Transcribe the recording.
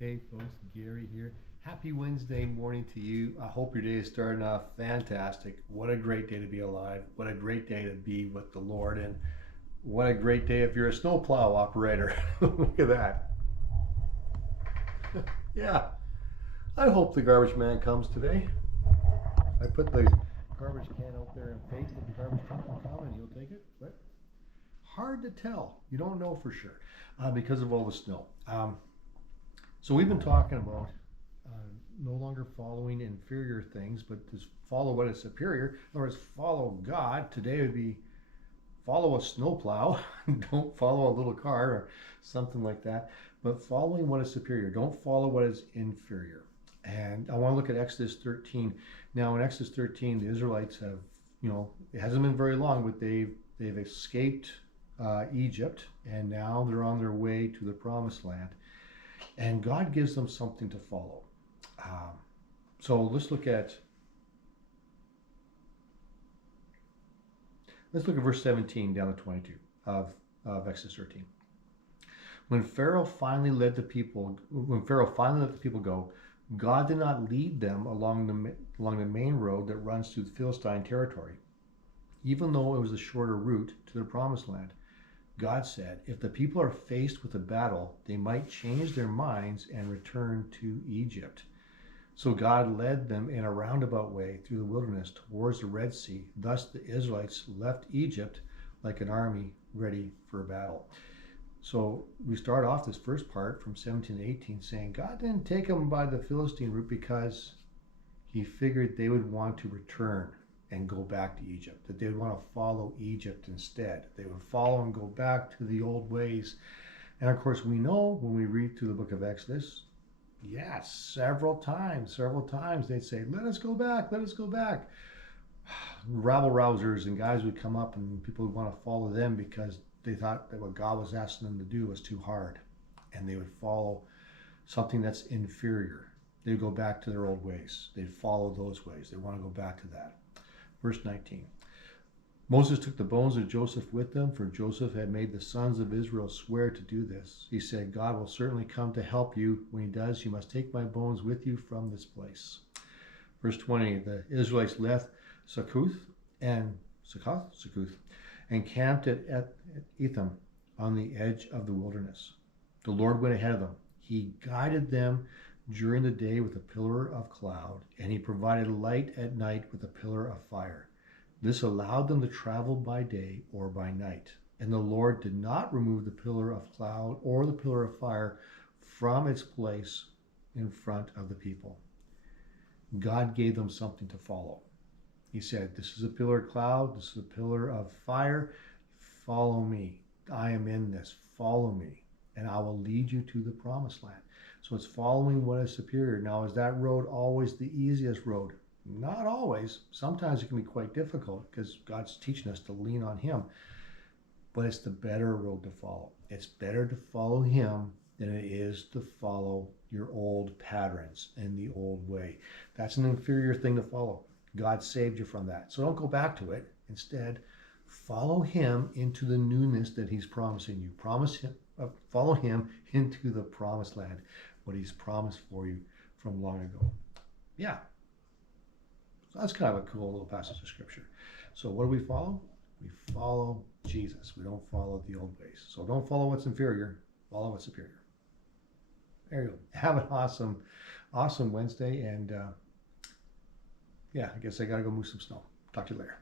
Hey folks, Gary here. Happy Wednesday morning to you. I hope your day is starting off fantastic. What a great day to be alive. What a great day to be with the Lord. And what a great day if you're a snowplow operator. Look at that. Yeah, I hope the garbage man comes today. I put the garbage can out there in faith that the garbage truck will come and he'll take it. But hard to tell. You don't know for sure because of all the snow. So we've been talking about no longer following inferior things, but just follow what is superior. In other words, follow God. Today would be follow a snowplow. Don't follow a little car or something like that. But following what is superior. Don't follow what is inferior. And I want to look at Exodus 13. Now, in Exodus 13, the Israelites have, it hasn't been very long, but they've escaped Egypt, and now they're on their way to the Promised Land. And God gives them something to follow. So let's look at verse 17 down to 22 of Exodus 13. When Pharaoh finally let the people go, God did not lead them along the main road that runs through the Philistine territory, even though it was the shorter route to the Promised Land. God said, if the people are faced with a battle, they might change their minds and return to Egypt. So God led them in a roundabout way through the wilderness towards the Red Sea. Thus the Israelites left Egypt like an army ready for a battle. So we start off this first part from 17 to 18 saying God didn't take them by the Philistine route because he figured they would want to return and go back to Egypt, that they would want to follow Egypt instead. They would follow and go back to the old ways. And of course, we know when we read through the book of Exodus, yes, several times, they'd say, let us go back. Rabble rousers and guys would come up and people would want to follow them because they thought that what God was asking them to do was too hard. And they would follow something that's inferior. They'd go back to their old ways. They'd follow those ways. They want to go back to that. Verse 19. Moses took the bones of Joseph with them, for Joseph had made the sons of Israel swear to do this. He said, God will certainly come to help you. When he does, you must take my bones with you from this place. Verse 20. The Israelites left Succoth and camped at Etham on the edge of the wilderness. The Lord went ahead of them. He guided them during the day with a pillar of cloud, and he provided light at night with a pillar of fire. This allowed them to travel by day or by night. And the Lord did not remove the pillar of cloud or the pillar of fire from its place in front of the people. God gave them something to follow. He said, this is a pillar of cloud, this is a pillar of fire. Follow me. I am in this. Follow me, and I will lead you to the Promised Land. So it's following what is superior. Now, is that road always the easiest road? Not always. Sometimes it can be quite difficult because God's teaching us to lean on him. But it's the better road to follow. It's better to follow him than it is to follow your old patterns and the old way. That's an inferior thing to follow. God saved you from that. So don't go back to it. Instead, follow him into the newness that he's promising you. Follow him into the Promised Land, what he's promised for you from long ago. Yeah, so that's kind of a cool little passage of scripture. So what do we follow? We follow Jesus. We don't follow the old ways. So don't follow what's inferior. Follow what's superior. There you go. Have an awesome Wednesday. And yeah, I guess I got to go move some snow. Talk to you later.